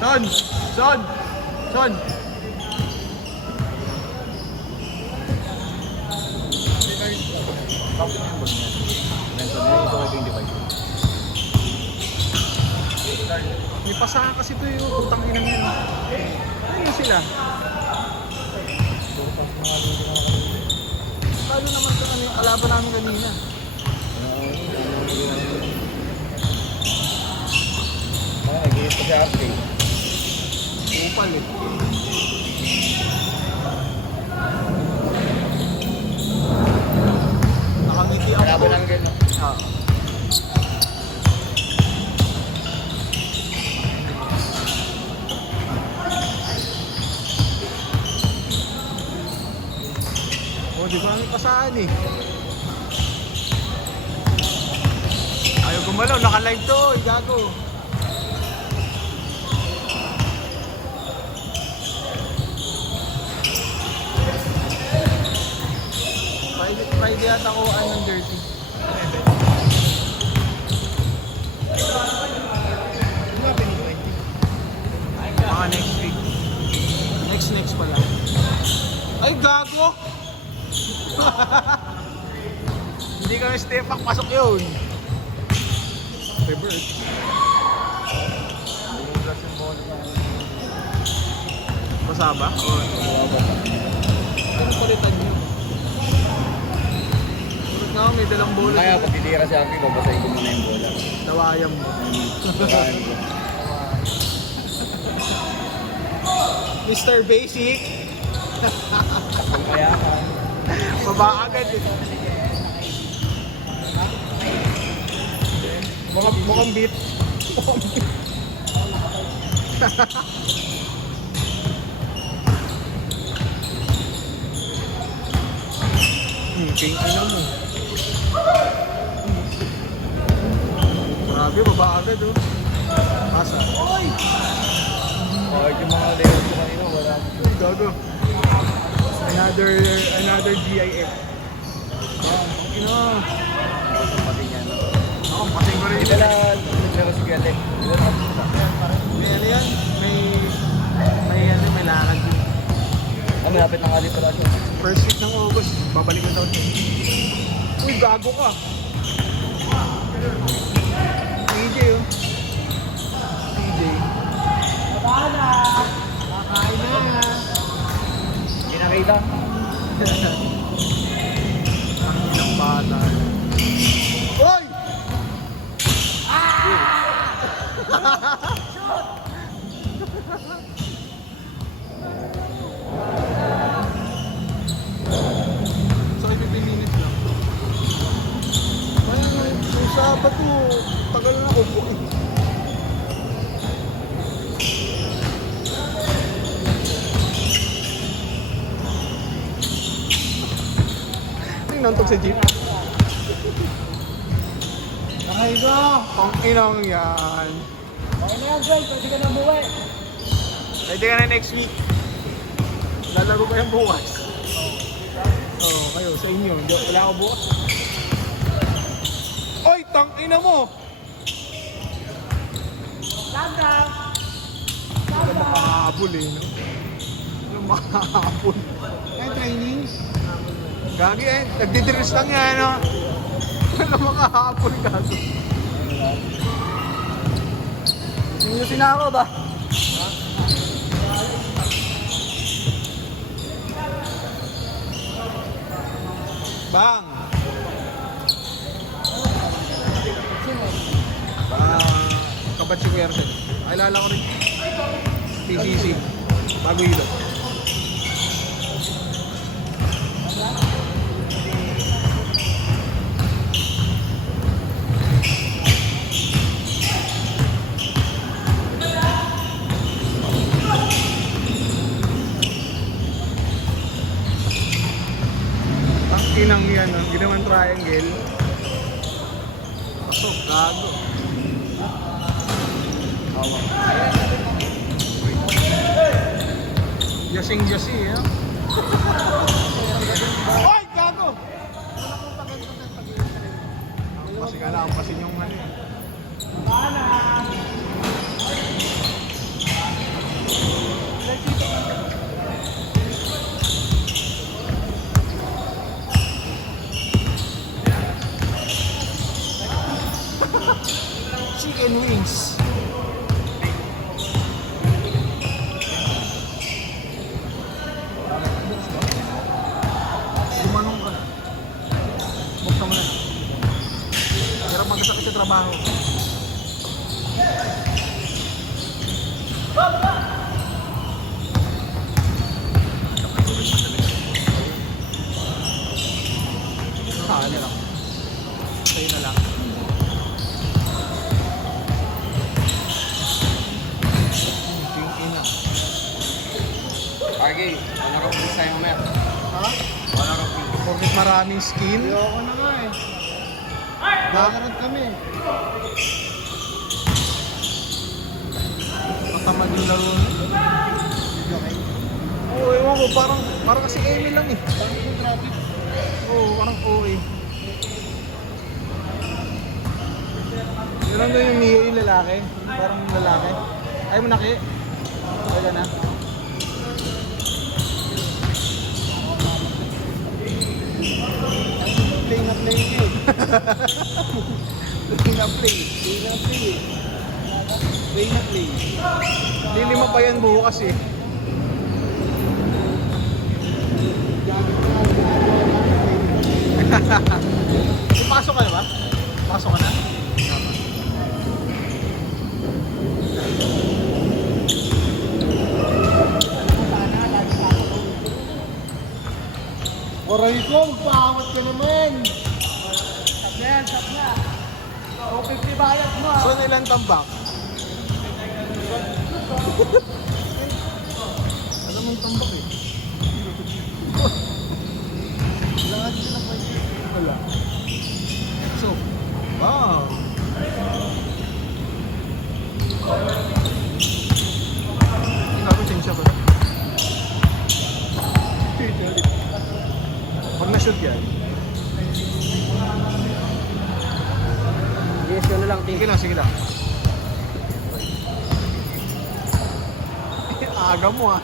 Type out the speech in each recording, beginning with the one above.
Son! Son! Son! Bakit yung bag niya? Mental niya, ito ay 25. May pasahan kasi ito yung utang inang yan. Ano sila? Lalo naman sa ano yung kalaban namin kanina. Nag-iis pa si Ate. Upal eh. Nakangiti ako. Kalaban lang gano'n. Ah. Oh, di ba may pasahan eh. Ayaw gumalaw, naka-live to, gago. Friday at ako anong dirty. Mga next week. Next pala. Ay, gago! Hindi kami step back, pasok yun. Favorite. Basa ba? Oo. Ano palitan nyo? Tulad nga may dalang bola. Kaya pag titira si Ate, babasahin ko muna yung bola. Nawayam mo. Sarahan ko. Mr. Basic. Kaya ka. Baba agad eh. Mukhang beat. King ina mo. Grabe, baba agad oh. Pasa. Oy! Bakit yung mga layers ko kanina, wala. Gago. Another GIF. Ina. Pati niyan. Ako, pasing ko rin. Ito lang, naglaro si Gale. May ano yan? May lakad din. Ah, malapit na nga dito pala siya. First week ng August, babalik na daw siya. Uy, gago ka! TJ oh. TJ. Baba na! Kakain na! Hindi nakita. Ang ilang bata. Hoy! So, 15 minutes lang. May Sabado, tagal na ako po. Nantok sa jeep. Okay ko! Pang-inang yan. Okay na yan, Joel. Pwede ka na buwi. Pwede ka na next week. Lalaro ba yung bukas? Oo, kayo, sa inyo. Wala ako bukas. Oy, tang-ina mo! Landa! Wala makahabol eh, no? Wala makahabol. Ay, training? Gagi eh, nagdidress lang yan, no? Wala makahabol, gago. Sinusin na ako ba? Bang! Kabatsi ko yan. Alala ko rin. PCC. Bago ilo. Ang kinang yan, no? Ginawan triangle. Pasok, gago. Yasing-yasi, eh. Oy, gago! Kasi kailangan pasin yung ano eh. Saan lang. Sa'yo na lang. Tingin na. Pagi, wala ka po sa'yo mamaya. Ha? Wala ka po. Bakit maraming skin? Ayoko na nga eh. Bakarad kami. Matamad yung laro na. Okay. Oo, ewan ko. Parang kasi Emil lang eh. Parang yung traffic. Oo, parang okay. Yun lang doon yung Mio yung lalaki. Parang yung lalaki. Ayaw mo naki? Okay ka na? Play na play eh. Play na play. Play na play eh. Play na play. Lilima pa yan bukas eh. Pasok ka na ba? Pasok ka na? Waray ko, magpaawat ka naman. Stop na yan, stop na. 250 bayad mo. So ilang tambak? Alam mong tambak eh. Lahat sila pa yun. Wala. So, wow. Ikaw, change siya ba? Pag na-shoot yan. Yes, yun na lang, Sige lang, sige lang. Aga mo ah.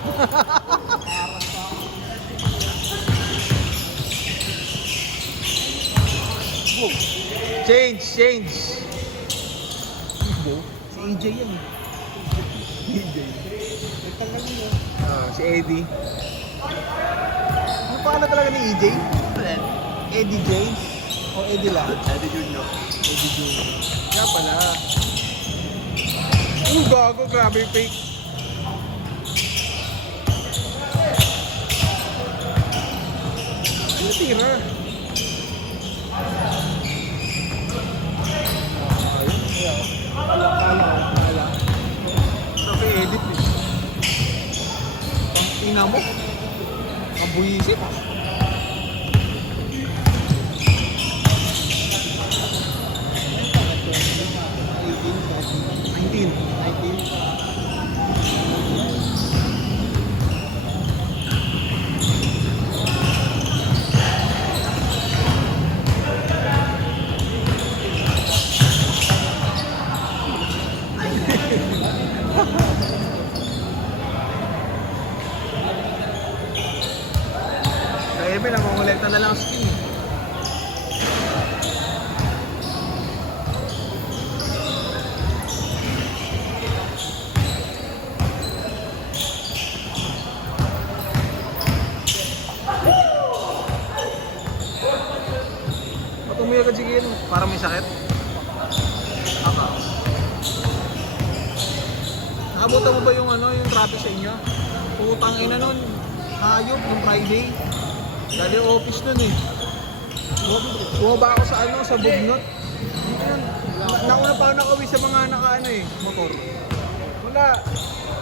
Change, change. Si EJ yan eh. EJ. Nagtanggal mo. Si Eddie. Ano pangalan talaga ni EJ? Eddie J? O Eddie lang? Eddie Junior. Eddie Junior. Kaya pala. Gago, grabe yung fake. Ano tira? Kala. Sabi edit eh. Ang ina mo. Kabuisip ah. Kaya Emil, nangongolekta na lang ang skin. Ba't umiyak ka Jigil? Parang may sakit? Aka. Nakabutan mo ba yung yung traffic sa inyo? Putang ina nun. Hayop yung Friday. Dali office nun eh. Bumaba ako sa Bugnot. Nauna pa ako nakauwi sa mga motor. Wala.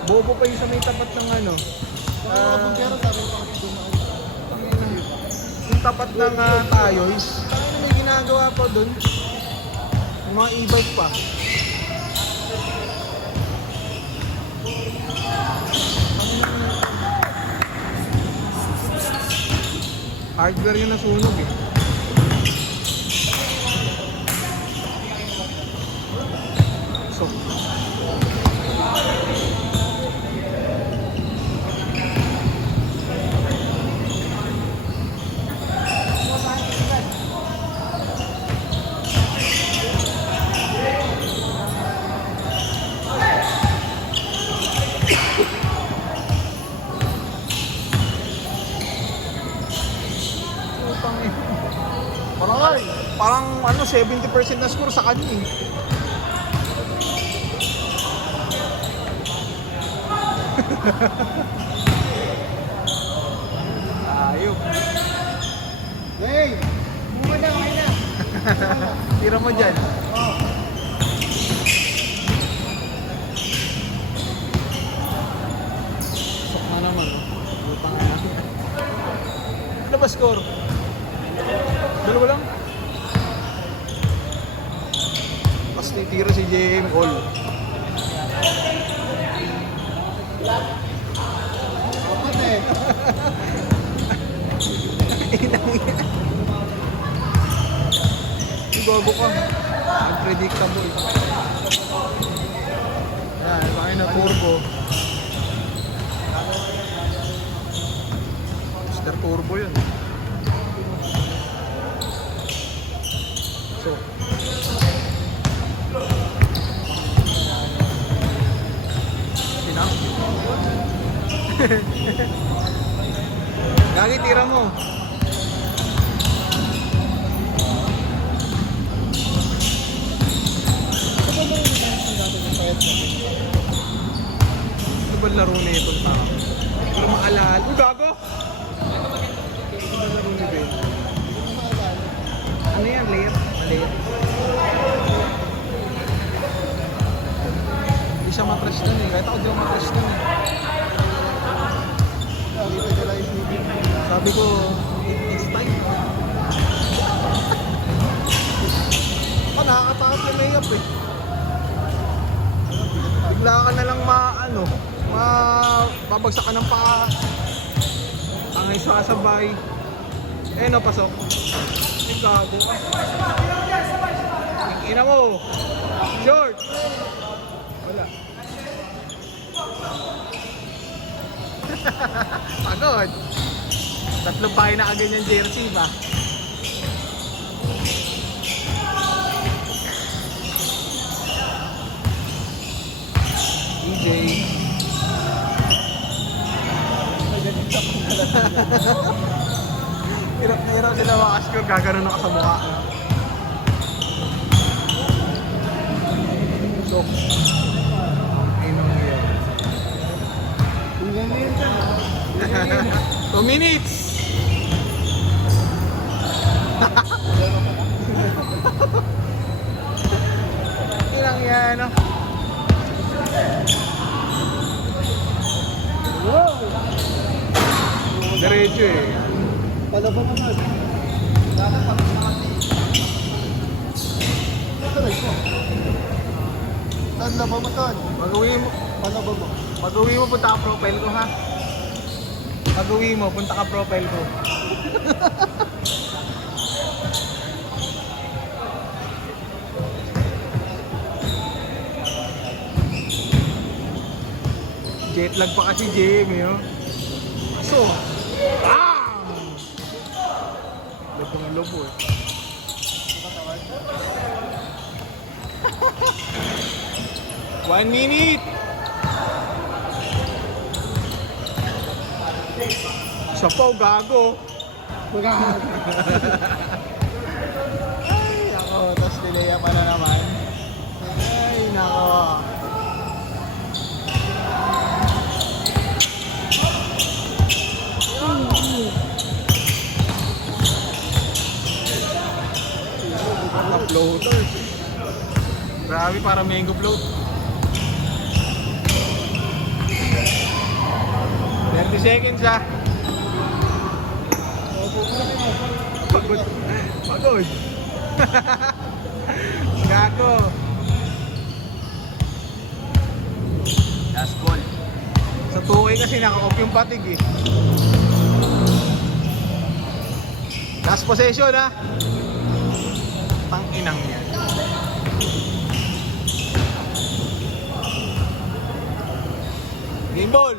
Bobo pa yung sa may tapat ng Pero sabi ko kasi dumaan. yung tapat ng Tayoys. Ano may ginagawa pa dun? Yung mga e-bike pa. Hardware yung nasunog eh. So, parang 70% na score sa kanya eh. Ayop. Hey! Buka na, kain na. Tira mo dyan. Oh. Sok na naman. Lutang na. Ano ba score? Dalawa lang. Tapos titira si JM All. Apat eh. Gago ka. Unpredictable. Ayan, bakit na turbo. Mr. Turbo yun. So. Tinang. Gagi, tira mo. Ano ba laro na ito? Pero maalala. Uy, gago! Ano ba laro na ito? Ano yan? Layer? Layer? Hindi siya matras nun eh. Kahit ako di ako matras nun eh. Dito ka lang isipin. Sabi ko, it's time. Nakakatakot yung layup eh. Bigla ka na lang babagsak ka ng paa. Ang ay sasabay. Eh no, pasok. Ay gago. Ina mo. Short. Wala. Pagod. Tatlong pahay na kaganyan jersey ba? DJ. Hirap na hirap sila makascore, gaganon ako sa mukha. So, ayun yun. Tingnan mo yun dyan. 2 minutes! Ilang yan, no? Wow! Diretso eh. Palaba mo na. Dapat pag-nakati. Tuloy ko. Saan laba mo, Ton? Pag-uwi mo, Palaba mo. pag-uwi mo, punta ka profile ko, ha? Pag-uwi mo, punta ka profile ko. Jetlag pa kasi Jamie, oh. So, bam! Lobong lobo, eh. One minute! Isa pa, oh, gago. Ay, nako. Tapos nilaya pa na naman. Ay, nako. Floaters. Grabe, para mango float. 30 seconds ah. Pagod. Pagod. Gago. Last ball. Sa 2K kasi naka-off yung patig eh. Last possession ah. Tang-inang yan. Game ball.